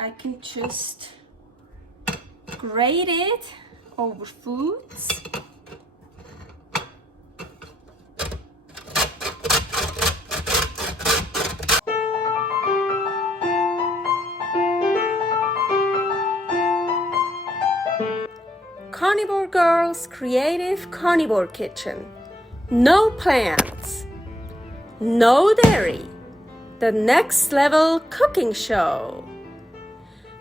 I can just grate it over foods. Carnivore Girl's Creative Carnivore Kitchen. No plants, no dairy, the next level cooking show.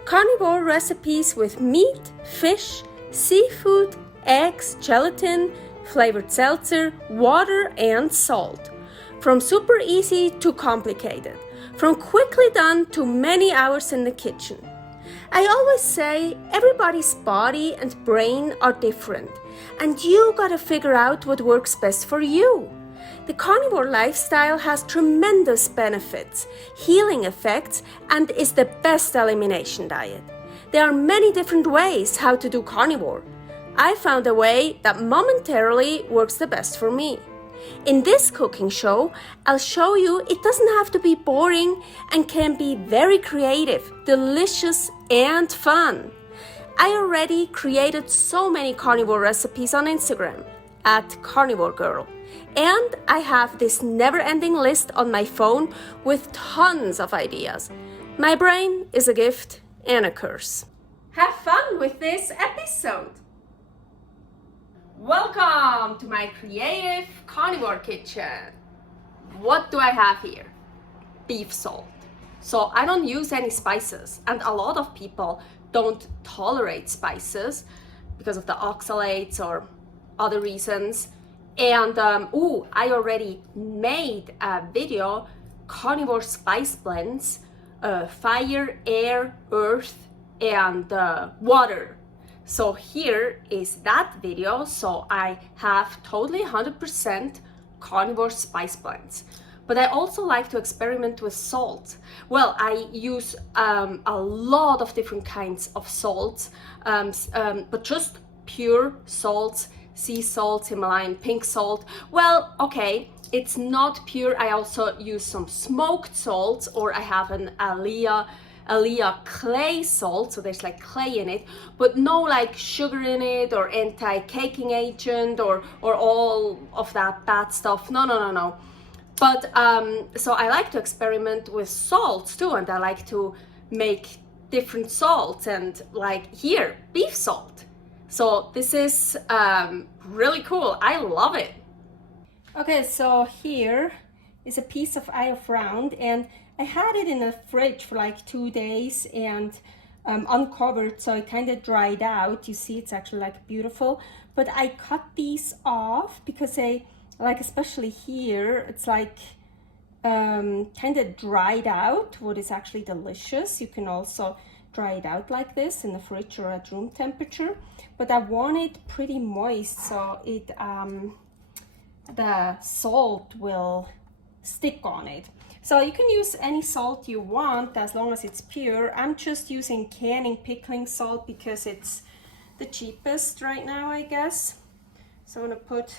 Carnivore recipes with meat, fish, seafood, eggs, gelatin, flavored seltzer, water, and salt. From super easy to complicated, from quickly done to many hours in the kitchen. I always say everybody's body and brain are different, and you gotta figure out what works best for you. The carnivore lifestyle has tremendous benefits, healing effects, and is the best elimination diet. There are many different ways how to do carnivore. I found a way that momentarily works the best for me. In this cooking show, I'll show you it doesn't have to be boring and can be very creative, delicious, and fun. I already created so many carnivore recipes on Instagram at karnivorgirl, and I have this never-ending list on my phone with tons of ideas. My brain is a gift and a curse. Have fun with this episode! Welcome to my creative carnivore kitchen. What do I have here? Beef salt. So I don't use any spices, and a lot of people don't tolerate spices because of the oxalates or other reasons. And I already made a video, carnivore spice blends, fire, air, earth, and water. So here is that video. So I have totally 100% carnivore spice blends. But I also like to experiment with salt. Well, I use a lot of different kinds of salts, but just pure salts, sea salt, Himalayan pink salt. Well, okay, it's not pure. I also use some smoked salts, or I have an Alea clay salt, so there's like clay in it, but no like sugar in it or anti-caking agent or all of that bad stuff. No. But so I like to experiment with salts too, and I like to make different salts, and like here, beef salt. So this is really cool. I love it. Okay, so here is a piece of Eye of Round, and I had it in the fridge for like 2 days and uncovered, so it kind of dried out. You see, it's actually like beautiful, but I cut these off because they, like, especially here, it's like kind of dried out, what is actually delicious. You can also dry it out like this in the fridge or at room temperature, but I want it pretty moist so it the salt will stick on it. So you can use any salt you want as long as it's pure. I'm just using canning pickling salt because it's the cheapest right now, I guess. So I'm gonna put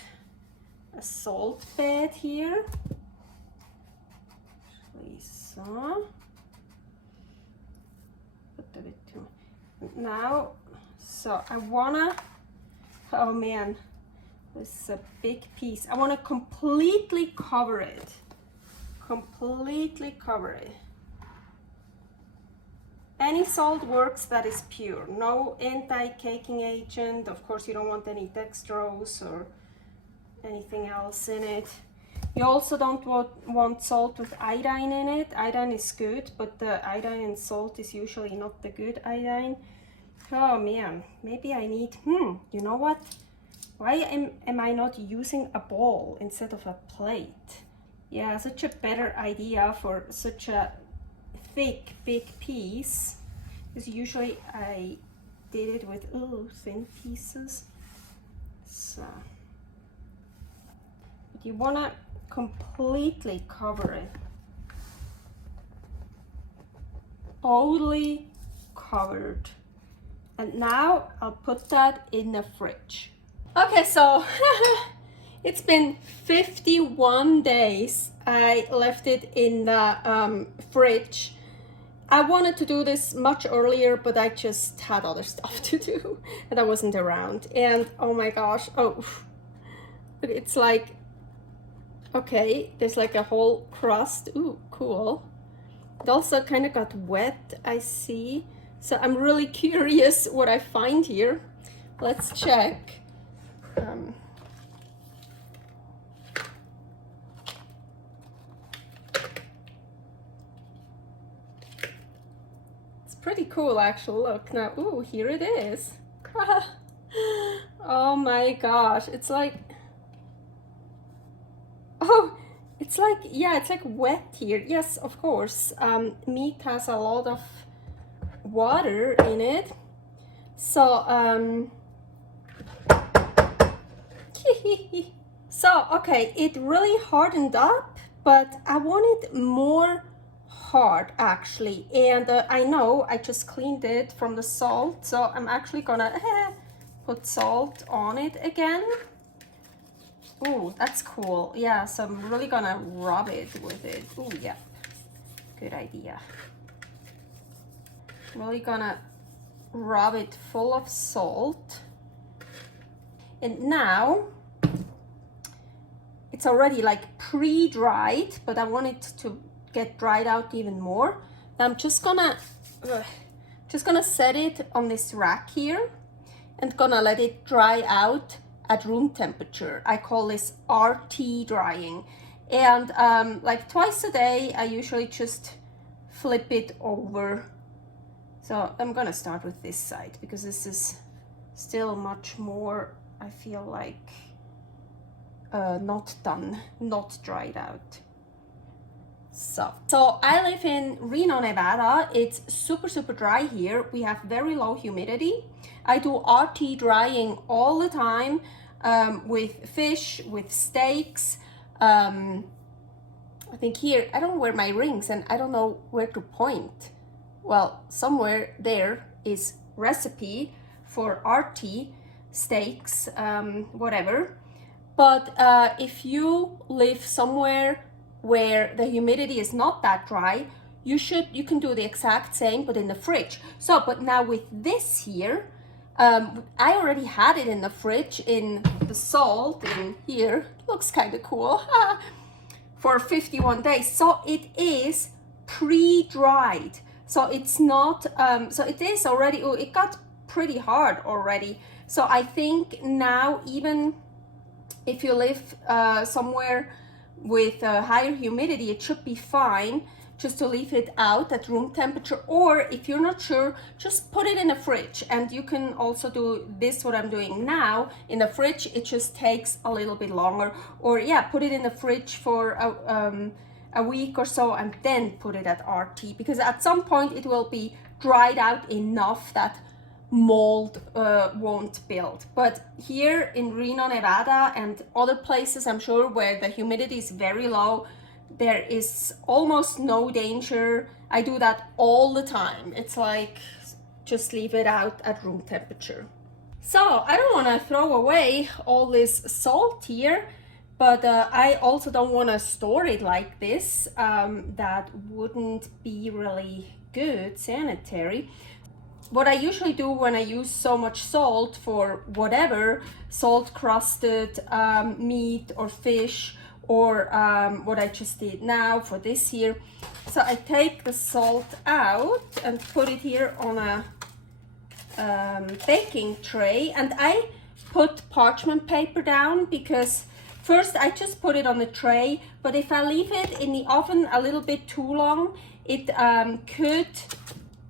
a salt bed here. So put a bit too now. So I wanna, oh man, this is a big piece. I wanna completely cover it. Completely cover it. Any salt works that is pure, no anti-caking agent. Of course, you don't want any dextrose or anything else in it. You also don't want salt with iodine in it. Iodine is good, but the iodine in salt is usually not the good iodine. Oh man, maybe I need, you know what? Why am I not using a bowl instead of a plate? Yeah, such a better idea for such a thick, big piece. Because usually I did it with thin pieces. So, but you wanna completely cover it. Totally covered. And now I'll put that in the fridge. Okay, so it's been 51 days. I left it in the fridge, I wanted to do this much earlier, but I just had other stuff to do and I wasn't around. And oh my gosh, oh, it's like, okay, there's like a whole crust. Ooh, cool. It also kind of got wet, I see. So I'm really curious what I find here. Let's check. It's pretty cool, actually. Look now. Ooh, here it is. Oh my gosh, it's like, oh, it's like, yeah, it's like wet here. Yes, of course. Meat has a lot of water in it. So, so, okay, it really hardened up, but I want it more hard actually. And I know I just cleaned it from the salt, so I'm actually gonna put salt on it again. Ooh, that's cool. Yeah, so I'm really gonna rub it with it. Ooh, yeah, good idea. Really gonna rub it full of salt. And now it's already like pre-dried, but I want it to get dried out even more. I'm just gonna set it on this rack here and gonna let it dry out at room temperature. I call this RT drying. And like twice a day, I usually just flip it over. So I'm gonna start with this side because this is still much more, I feel like, not done, not dried out. So I live in Reno, Nevada. It's super dry here. We have very low humidity. I do RT drying all the time with fish, with steaks. I think here, I don't wear my rings and I don't know where to point. Well, somewhere there is recipe for RT steaks, whatever. But if you live somewhere where the humidity is not that dry, you can do the exact same, but in the fridge. So, but now with this here, I already had it in the fridge in the salt in here. Looks kind of cool. For 51 days. So it is pre-dried. So it's not, so it is already, oh, it got pretty hard already. So I think now, even if you live somewhere with higher humidity, it should be fine just to leave it out at room temperature. Or if you're not sure, just put it in the fridge. And you can also do this, what I'm doing now, in the fridge. It just takes a little bit longer. Or yeah, put it in the fridge for a week or so and then put it at RT, because at some point it will be dried out enough that mold won't build. But here in Reno, Nevada, and other places, I'm sure, where the humidity is very low, there is almost no danger. I do that all the time. It's like, just leave it out at room temperature. So I don't want to throw away all this salt here, but I also don't want to store it like this. That wouldn't be really good, sanitary. What I usually do when I use so much salt for whatever, salt crusted meat or fish, or what I just did now for this here. So I take the salt out and put it here on a baking tray, and I put parchment paper down because first I just put it on the tray, but if I leave it in the oven a little bit too long, it could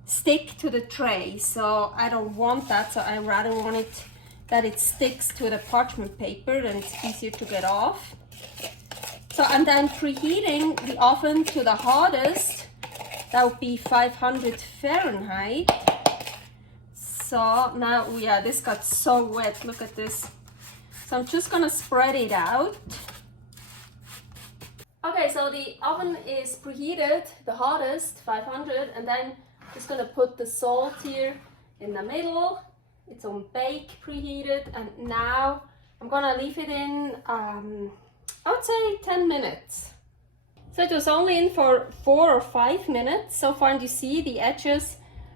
stick to the tray. So I don't want that. So I rather want it that it sticks to the parchment paper and it's easier to get off. So I'm then preheating the oven to the hottest. That would be 500 Fahrenheit. So now, yeah, this got so wet. Look at this. So I'm just gonna spread it out. Okay, so the oven is preheated, the hottest, 500, and then just gonna put the salt here in the middle. It's on bake, preheated, and now I'm gonna leave it in, I would say 10 minutes. So it was only in for 4 or 5 minutes so far, and you see the edges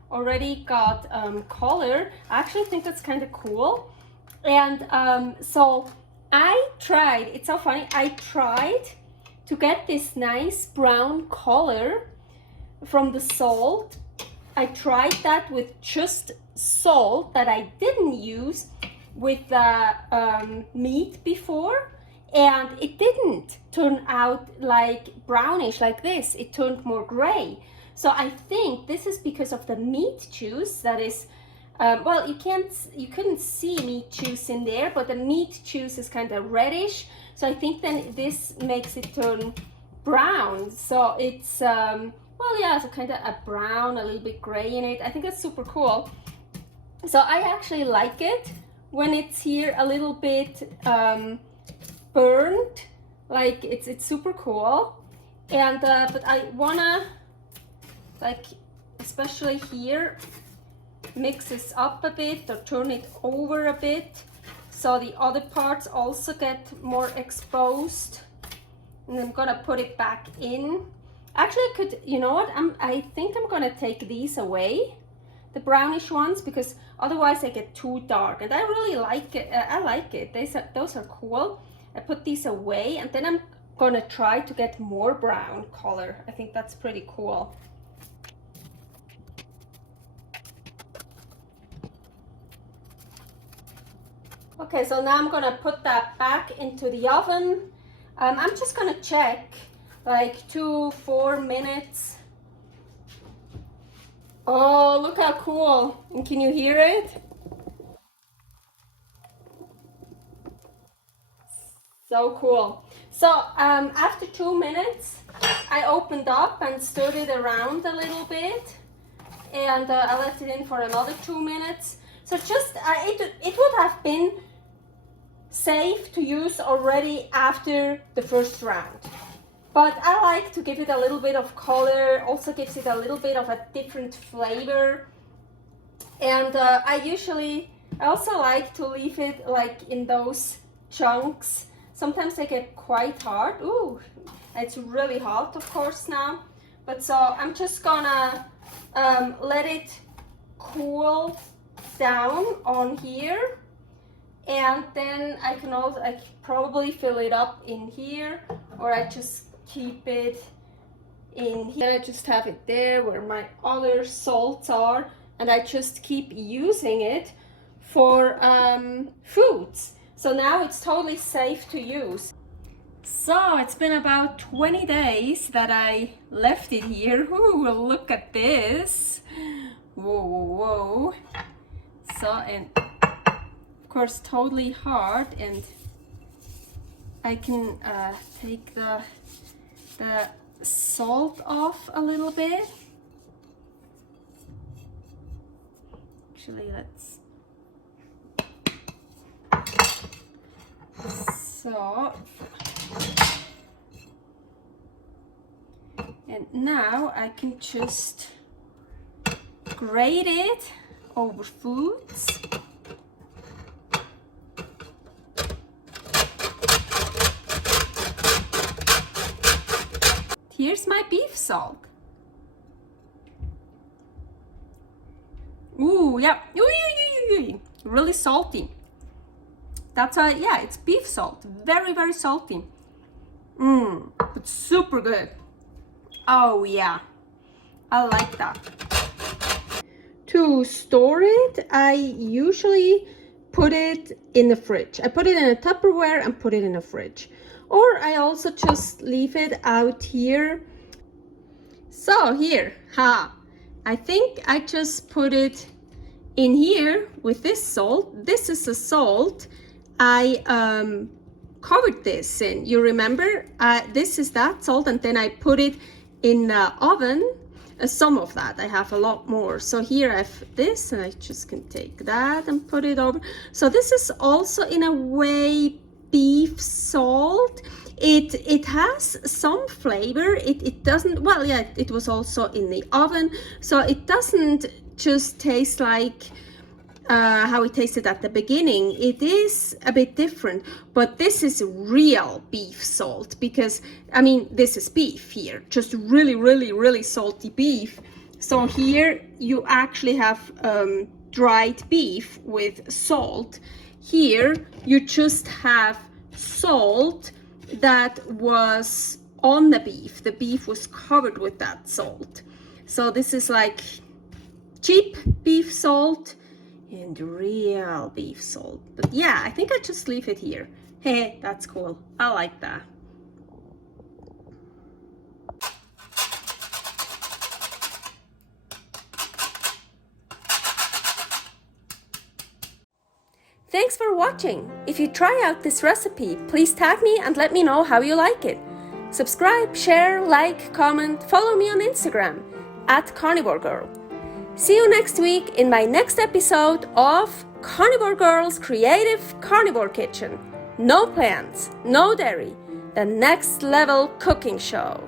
already got color. I actually think that's kind of cool. And so I tried, it's so funny, I tried to get this nice brown color from the salt. I tried that with just salt that I didn't use with the meat before, and it didn't turn out like brownish like this. It turned more gray. So I think this is because of the meat juice that is, well, you couldn't see meat juice in there, but the meat juice is kind of reddish. So I think then this makes it turn brown. So it's, well, yeah, so kind of a brown, a little bit gray in it. I think that's super cool. So I actually like it when it's here a little bit burnt, like it's super cool. And but I wanna, like, especially here, mix this up a bit or turn it over a bit so the other parts also get more exposed. And I'm gonna put it back in. Actually, I could, you know what, I think I'm gonna take these away, the brownish ones, because otherwise they get too dark, and I really like it. I like it. Those are cool. I put these away, and then I'm gonna try to get more brown color. I think that's pretty cool. Okay, so now I'm gonna put that back into the oven. I'm just gonna check like 2-4 minutes. Oh, look how cool. And can you hear it? So cool. So after 2 minutes, I opened up and stirred it around a little bit, and I left it in for another 2 minutes. So just it would have been safe to use already after the first round. But I like to give it a little bit of color, also gives it a little bit of a different flavor. And I also like to leave it like in those chunks. Sometimes they get quite hard. Ooh, it's really hot, of course, now. But so I'm just gonna let it cool down on here. And then I can probably fill it up in here, or I just keep it in here. I just have it there where my other salts are, and I just keep using it for foods. So now it's totally safe to use. So it's been about 20 days that I left it here. Ooh, look at this. Whoa, whoa, whoa. So, and of course totally hard, and I can take the salt off a little bit. Actually, let's, so, and now I can just grate it over foods. Here's my beef salt. Ooh, yeah, really salty. That's yeah, it's beef salt, very, very salty. But super good. Oh yeah, I like that. To store it, I usually put it in the fridge. I put it in a Tupperware and put it in a fridge. Or I also just leave it out here. So here, I think I just put it in here with this salt. This is a salt I covered this in. You remember, this is that salt, and then I put it in the oven. Some of that, I have a lot more. So here I have this, and I just can take that and put it over. So this is also in a way beef salt. It has some flavor. It doesn't, well, yeah, it was also in the oven, so it doesn't just taste like how it tasted at the beginning, it is a bit different, but this is real beef salt, because I mean, this is beef here, just really, really, really salty beef. So here you actually have dried beef with salt. Here you just have salt that was on the beef. The beef was covered with that salt. So this is like cheap beef salt and real beef salt. But yeah, I think I just leave it here. Hey, that's cool. I like that. Thanks for watching. If you try out this recipe, please tag me and let me know how you like it. Subscribe, share, like, comment, follow me on Instagram @karnivorgirl. See you next week in my next episode of Carnivore Girl's Creative Carnivore Kitchen. No plants, no dairy, the next level cooking show.